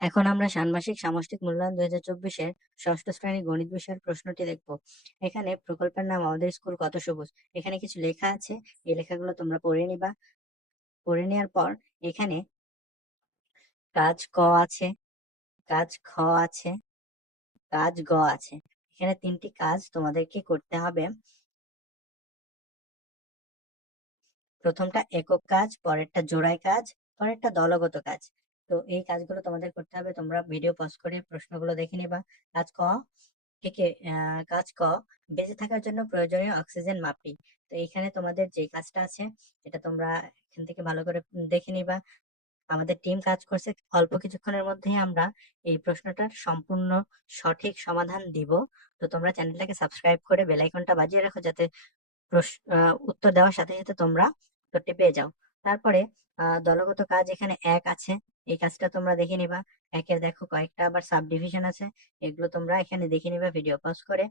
এখন আমরা ষান্মাসিক সামষ্টিক মূল্যায়ন 2024-এর ষষ্ঠ শ্রেণী গণিত বিষয়ের প্রশ্নটি দেখব। এখানে প্রকল্পের নাম আমাদের স্কুল কত সবুজ। এখানে কিছু লেখা আছে, এই লেখাগুলো তোমরা পড়ে নিবা। পড়ে নেওয়ার পর এখানে কাজ ক আছে, কাজ খ আছে, কাজ গ আছে। এখানে তিনটি কাজ তোমাদেরকে করতে হবে। প্রথমটা একক কাজ, পরেরটা জোড়ায় কাজ, পরেরটা দলগত কাজ। তো এই কাজগুলো তোমাদের করতে হবে। তোমরা ভিডিও পজ করে প্রশ্নগুলো দেখে নিবা। কাজ ক থেকে কাজ ক, বেঁচে থাকার জন্য প্রয়োজনীয় অক্সিজেন মাপটি। তো এখানে তোমাদের যে কাজটা আছে এটা তোমরা এখান থেকে ভালো করে দেখে নিবা। আমাদের টিম কাজ করছে, অল্প কিছুক্ষণের মধ্যেই আমরা এই প্রশ্নটার সম্পূর্ণ সঠিক সমাধান দিব। তো তোমরা চ্যানেলটাকে সাবস্ক্রাইব করে বেল আইকনটা বাজিয়ে রাখো, যাতে উত্তর দেওয়ার সাথে সাথে তোমরা উত্তরটি পেয়ে যাও। তারপরে দলগত কাজ এখানে এক আছে, এই কাজটা তোমরা দেখে নিবা। একের দেখো কয়েকটা আবার সাব ডিভিশন আছে, এগুলো তোমরা এখানে দেখে নিবা ভিডিও পজ করে।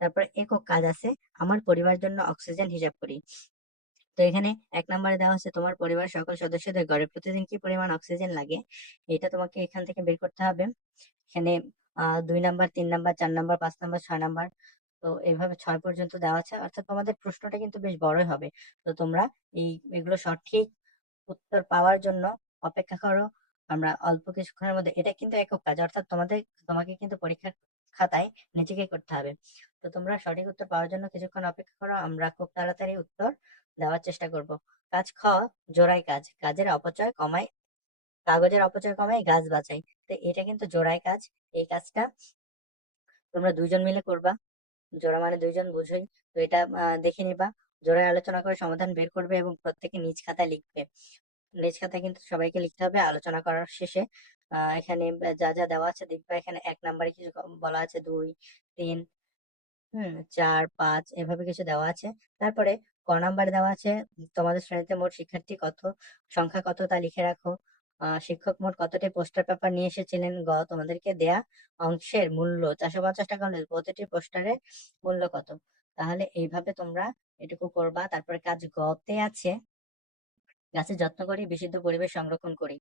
তারপরে একক কাজ আছে, আমার পরিবারের জন্য অক্সিজেন হিসাব করি। তো এখানে 1 নম্বরে দেওয়া হচ্ছে তোমার পরিবারের সকল সদস্যদের গড়ে প্রতিদিন কি পরিমাণ অক্সিজেন লাগে, এটা তোমাকে এখান থেকে বের করতে হবে। এখানে 2 number, 3 number, 4 number, 5 number, 6 number, তো এইভাবে 6 পর্যন্ত দেওয়া আছে। অর্থাৎ তোমাদের প্রশ্নটা কিন্তু বেশ বড়ই হবে। তো তোমরা এগুলো সঠিক উত্তর পাওয়ার জন্য অপেক্ষা করো। আমরা অল্প কিছুক্ষণের মধ্যে, এটা কিন্তু একক কাজ, অর্থাৎ তোমাকে কিন্তু পরীক্ষার খাতায় নিজেকে করতে হবে। তো তোমরা সঠিক উত্তর পাওয়ার জন্য কিছুক্ষণ অপেক্ষা করো, আমরা খুব তাড়াতাড়ি উত্তর দেওয়ার চেষ্টা করব। কাজ খ, জোড়াই কাজ, কাজের অপচয় কমায়, কাগজের অপচয় কমায় গাছ বাঁচাই। তো এটা কিন্তু জোড়াই কাজ। এই কাজটা তোমরা দুইজন মিলে করবা, জোড়া মানে দুইজন বুঝোই। তো এটা দেখে নিবা, জোড়ায় আলোচনা করে সমাধান বের করবে এবং প্রত্যেকে নিজ খাতায় লিখবে। নিজ খাতায় কিন্তু সবাইকে লিখতে হবে। আলোচনা করার শেষে এখানে যা যা দেওয়া আছে দেখবা। এখানে 1 নাম্বারে কিছু বলা আছে, 2, 3, 4, 5 এভাবে কিছু দেওয়া আছে। তারপরে ক নাম্বার দেওয়া আছে, তোমাদের শ্রেণীতে মোট শিক্ষার্থী সংখ্যা কত তা লিখে রাখো। শিক্ষক মোট কতটি পোস্টার পেপার নিয়ে এসেছিলেন। গ, তোমাদেরকে দেয়া অংশের মূল্য 450 টাকা হলে প্রতিটি পোস্টারের মূল্য কত। তাহলে এইভাবে তোমরা এটুকু করবা। তারপরে কাজ গতে আছে, গাছের যত্ন করি, বিশুদ্ধ পরিবেশ সংরক্ষণ করি।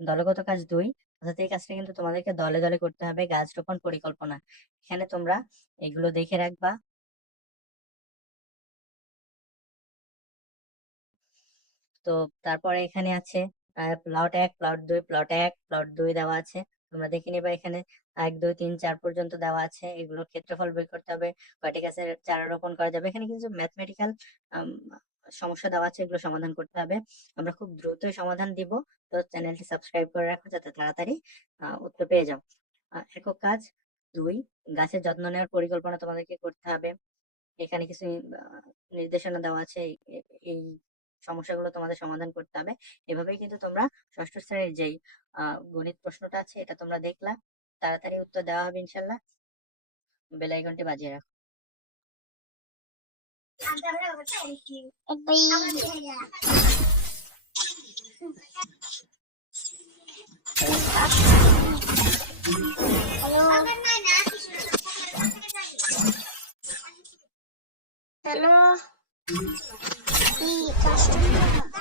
দলগত কাজ 2, অর্থাৎ এই কাজটা কিন্তু তোমাদেরকে দলে দলে করতে হবে। গাছ রোপণ পরিকল্পনা, এখানে তোমরা এগুলো দেখে রাখবা। তো তারপরে এখানে আছে প্লট 1, প্লট 2, প্লট 1, প্লট 2 দেওয়া আছে, তোমরা দেখে নিবা। এখানে 1, 2, 3, 4 পর্যন্ত দেওয়া আছে। এগুলোর ক্ষেত্রফল বের করতে হবে, কয়টি গাছের চারা রোপণ করা যাবে। এখানে কিছু ম্যাথমেটিক্যাল সমস্যা দেওয়া আছে, এগুলো সমাধান করতে হবে। আমরা খুব দ্রুতই সমাধান দিব। তো চ্যানেলটি সাবস্ক্রাইব করে রাখো, যাতে তাড়াতাড়ি উত্তর পেয়ে যাও। একক কাজ 2, গাছের যত্ন নেওয়ার পরিকল্পনা তোমাদেরকে করতে হবে। এখানে কিছু নির্দেশনা দেওয়া আছে, এই সমস্যাগুলো তোমাদের সমাধান করতে হবে। এভাবেই কিন্তু তোমরা ষষ্ঠ শ্রেণীর যেই গণিত প্রশ্নটা আছে এটা তোমরা দেখলা, তাড়াতাড়ি উত্তর দেওয়া হবে ইনশাল্লাহ। বেল আইকনটি বাজিয়ে রাখো। হ্যালো, কি কাস্টমার